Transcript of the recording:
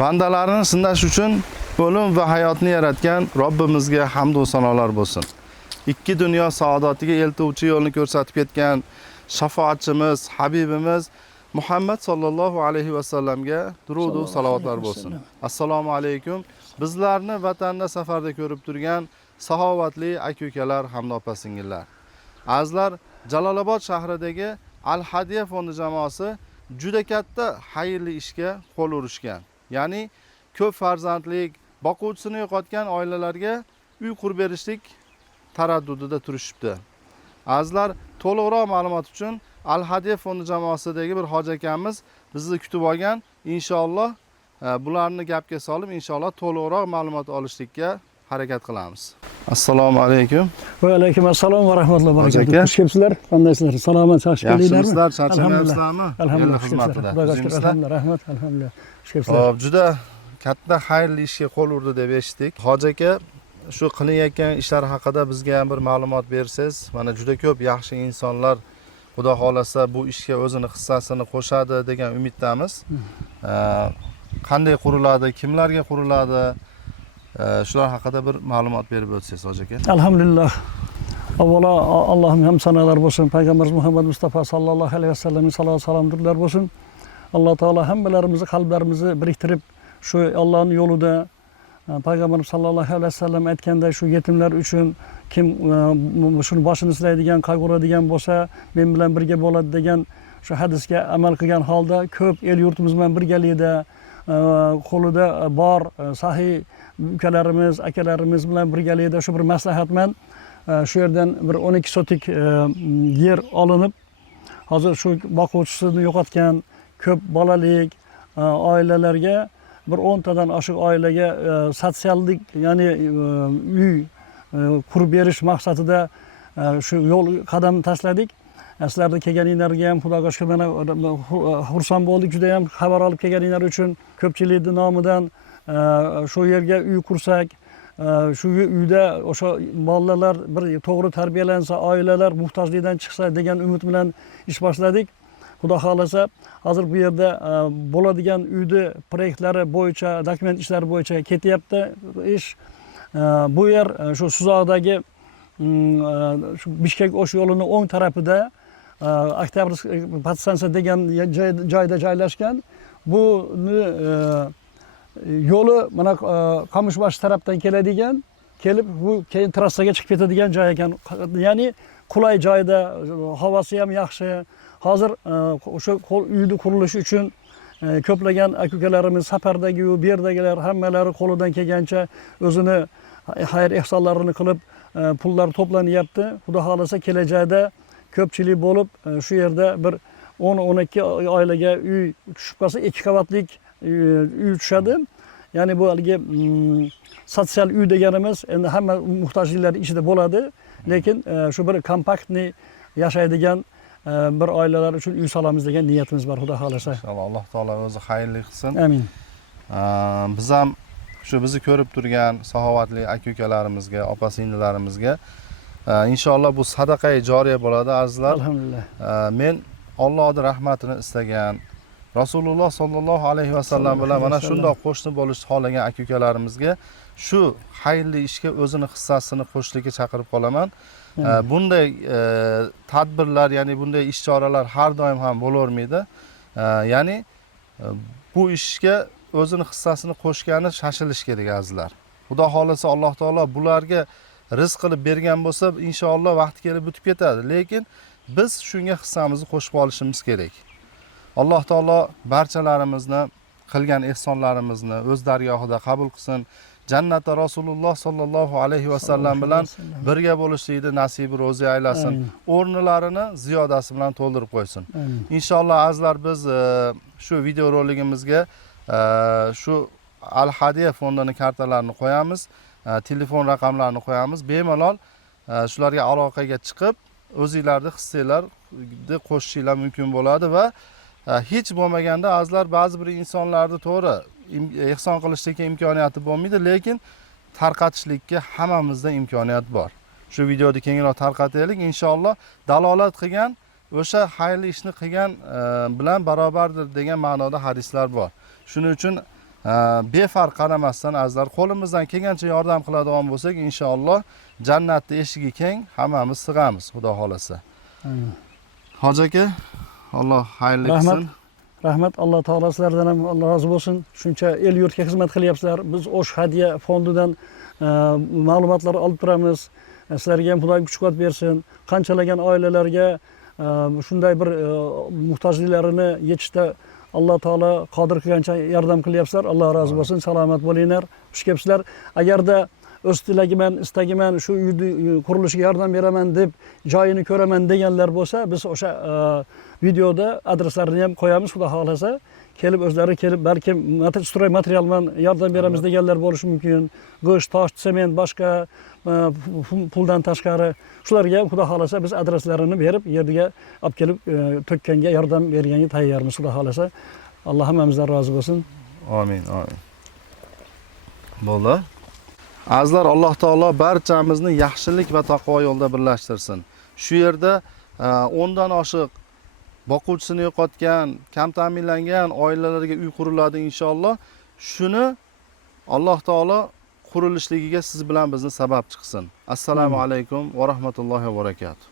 Bandalarini sinash uchun o'lim va hayotni yaratgan Robbimizga hamd va sanolar bo'lsin. Ikki dunyo saodatiga eltuvchi yo'lni ko'rsatib ketgan shafoatchimiz, Habibimiz Muhammad sallallohu alayhi va sallamga durud va salovat bo'lsin. Assalomu alaykum. Bizlarni vatanda safarda ko'rib turgan saxovatli aka-ukalar, hamda opa-singillar. Azizlar, Jalolobod shahridagi Al-Hadiya fondi jamoasi juda katta xayrli ishga qo'l urishgan. Ya'ni ko'p farzandlik, boquvchisini yo'qotgan oilalarga uy qurib berishlik taraddudida turishibdi. Azizlar, to'liqroq ma'lumot uchun Al-Hadiya fondi jamoasidagi bir hoji akamiz bizni kutib olgan. Inshaalloh bularni gapga solib, inshaalloh to'liqroq ma'lumot olishlikka harakat qilamiz. Assalomu alaykum. Va alaykum assalom va rahmatullohi va barakatuh. Xush kelibsizlar. Qandaysizlar? Salomat, yaxshi keldinglarmi? Yaxshimisizlar, charchamayapsizlarmi? Alhamdulillah, xizmatida. Alhamdulillah, rahmat, alhamdulillah. Xush kelibsizlar. Xo'p, juda katta xayrli ishga qo'l urdi deb eshitdik. Hoji aka, shu qilinayotgan ishlar haqida bizga ham bir ma'lumot bersangiz, mana juda ko'p yaxshi insonlar Xudo xolasa bu ishga o'zini hissasini qo'shadi degan umiddamiz. Qanday quriladi, kimlarga quriladi? Shular haqida bir ma'lumot berib o'tsangiz, hoji aka. Alhamdulillah. Avvalo Allohim ham sanolar bo'lsin, payg'ambarimiz Muhammad Mustafa sallallohu alayhi vasallamga salovat salomlar bo'lsin. Alloh taolo hammalarimizni qalblarimizni biriktirib, shu Allohning yo'lida payg'ambarimiz sallallohu alayhi vasallam aytganday shu yetimlar uchun kim shuni boshini silaydigan, qayg'uradigan bo'lsa, men bilan birga bo'ladi degan shu hadisga amal qilgan holda ko'p el yurtimiz bilan birgalikda qo'lida bor sahiy ukalarimiz, akalarimiz bilan birgalikda shu bir maslahat bilan shu yerdan bir 12 sotik yer olinib, hozir shu boquvchisini yo'qotgan ko'p bolalik oilalarga bir 10 tadan oshiq oilaga sotsiallik, ya'ni uy qurib berish maqsadida shu yo'l qadam tashladik. Sizlarga kelganinglarga ham Xudoga shukr, mana xursand bo'ldik, juda ham xabar olib kelganinglar uchun ko'pchilikning nomidan shu yerga uy qursak, shu uyda o'sha bolalar bir to'g'ri tarbiyalansa, oilalar muhtojlikdan chiqsa degan umid bilan ish boshladik. Xudo xolasa hozir bu yerda bo'ladigan uyni proyektlari bo'yicha, dokument ishlari bo'yicha ketyapti ish. Bu yer shu Suzoqdagi shu Bishkek O'sh yo'lining o'ng tarafida Oktyabr podstansiya degan joyda joylashgan. Buni yo'li mana Qo'mishbosh tarafdan keladigan, kelib bu keyin trassaga chiqib ketadigan joy ekan. Ya'ni qulay joyda, havosi ham yaxshi. Hozir o'sha uyni qurilishi uchun ko'plagan aka-ukalarimiz safardagi, bu yerdagilar hammalari qo'lidan kelgancha o'zini xayr ehsonlarini qilib pullar to'planyapti. Xudo xolasa kelajakda ko'pchilik bo'lib shu yerda bir 10-12 oilaga uy tushib qolsa, 2 qavatlik uy tushadi. Ya'ni bu haligi sotsial uy deganimiz endi hamma muhtojliklar ichida bo'ladi, lekin shu bir kompaktni yashaydigan bir oilalar uchun uy solamiz degan niyatimiz bor, Xudo xolasa. Inshaalloh Alloh taolo o'zi xayrli qilsin. Amin. Biz ham shu bizni ko'rib turgan saxovatli aka-ukalarimizga, opa-singillarimizga inshaalloh bu sadaqa-i joriya bo'ladi, azizlar. Alhamdulillah. Men Allohning rahmatini istagan, Rasululloh sallallohu alayhi va sallam bilan mana shunday qo'shni bo'lishni xohlagan aka-ukalarimizga shu xayrli ishga o'zini hissasini qo'shishga chaqirib qolaman. Bunday tadbirlar, ya'ni bunday ish choralar har doim ham bo'lavermaydi. Ya'ni bu ishga o'zini hissasini qo'shgani shashilish kerak, azizlar. Xudo xolasa Alloh taolo bularga rizq qilib bergan bo'lsa, inshaalloh vaqti kelib bitib ketadi. Lekin biz shunga hissamizni qo'shib olishimiz kerak. Alloh taolo barchalarimizni qilgan ehsonlarimizni o'z dargohida qabul qilsin. Jannatda Rasululloh sallallohu alayhi va sallam bilan birga bo'lishlikni nasibi ro'zi aylasin. O'rnilarini ziyodasi bilan to'ldirib qo'ysin. Inshaalloh azizlar, biz shu video roligimizga shu Al-Hadiya fondining kartalarini qo'yamiz, telefon raqamlarini qo'yamiz. Bemalol shularga aloqaga chiqib, o'zingizlarning hissalaringizni qo'shishinglar mumkin bo'ladi va hech bo'lmaganda azizlar, ba'zi bir insonlarni to'g'ri ehson qilishga imkoniyati bo'lmaydi, lekin tarqatishlikka hammamizda imkoniyat bor. Shu videoni kengroq tarqataylik, inshaalloh dalolat qilgan, o'sha xayrli ishni qilgan bilan barobardir degan ma'noda hadislar bor. Shuning uchun befarq qaramasdan azizlar qo'limizdan kelgancha yordam qiladigan bo'lsak, inshaalloh jannatni eshigi keng, hammamiz sig'amiz, Xudo xolasa. Hoji aka, Alloh xayrli qilsin. Rahmat, Alloh taolo sizlardan ham Alloh rozi bo'lsin. Shuncha el yurtga xizmat qilyapsizlar. Biz O'sh hadiya fondidan ma'lumotlar olib turamiz. Sizlarga ham Xudoy kuch-quvvat bersin. Qanchalagan oilalarga shunday bir muhtojliklarini yechishda Alloh taolo qodir qilgancha yordam qilyapsizlar. Alloh rozi bo'lsin. Salomat bo'linglar. Xush kelibsizlar. Agarda o'z tilagiman, istagiman, shu uyni qurilishiga yordam beraman deb joyini ko'raman deganlar bo'lsa, biz o'sha videoda adreslarini ham qo'yamiz, Xudo xolasa. Kelib o'zlari kelib, balkim stroy material bilan yordam beramiz deganlar bo'lishi mumkin. Go'sht, tosh, sement, boshqa puldan tashqari shularga ham Xudo xolasa biz adreslarini berib, yerga olib kelib to'kkanga yordam berganga tayyormiz, Xudo xolasa. Alloh hammamizdan rozi bo'lsin. Amin, amin. Bo'ldi. Azizlar, Alloh taolo barchamizni yaxshilik va taqvo yo'lida birlashtirsin. Shu yerda 10 dan oshiq boquvchisini yo'qotgan, kam ta'minlangan oilalarga uy quriladi inshaalloh. Shuni Alloh taolo qurilishligiga siz bilan bizni sababchi qilsin. Assalomu alaykum va rahmatullohi va barakatuh.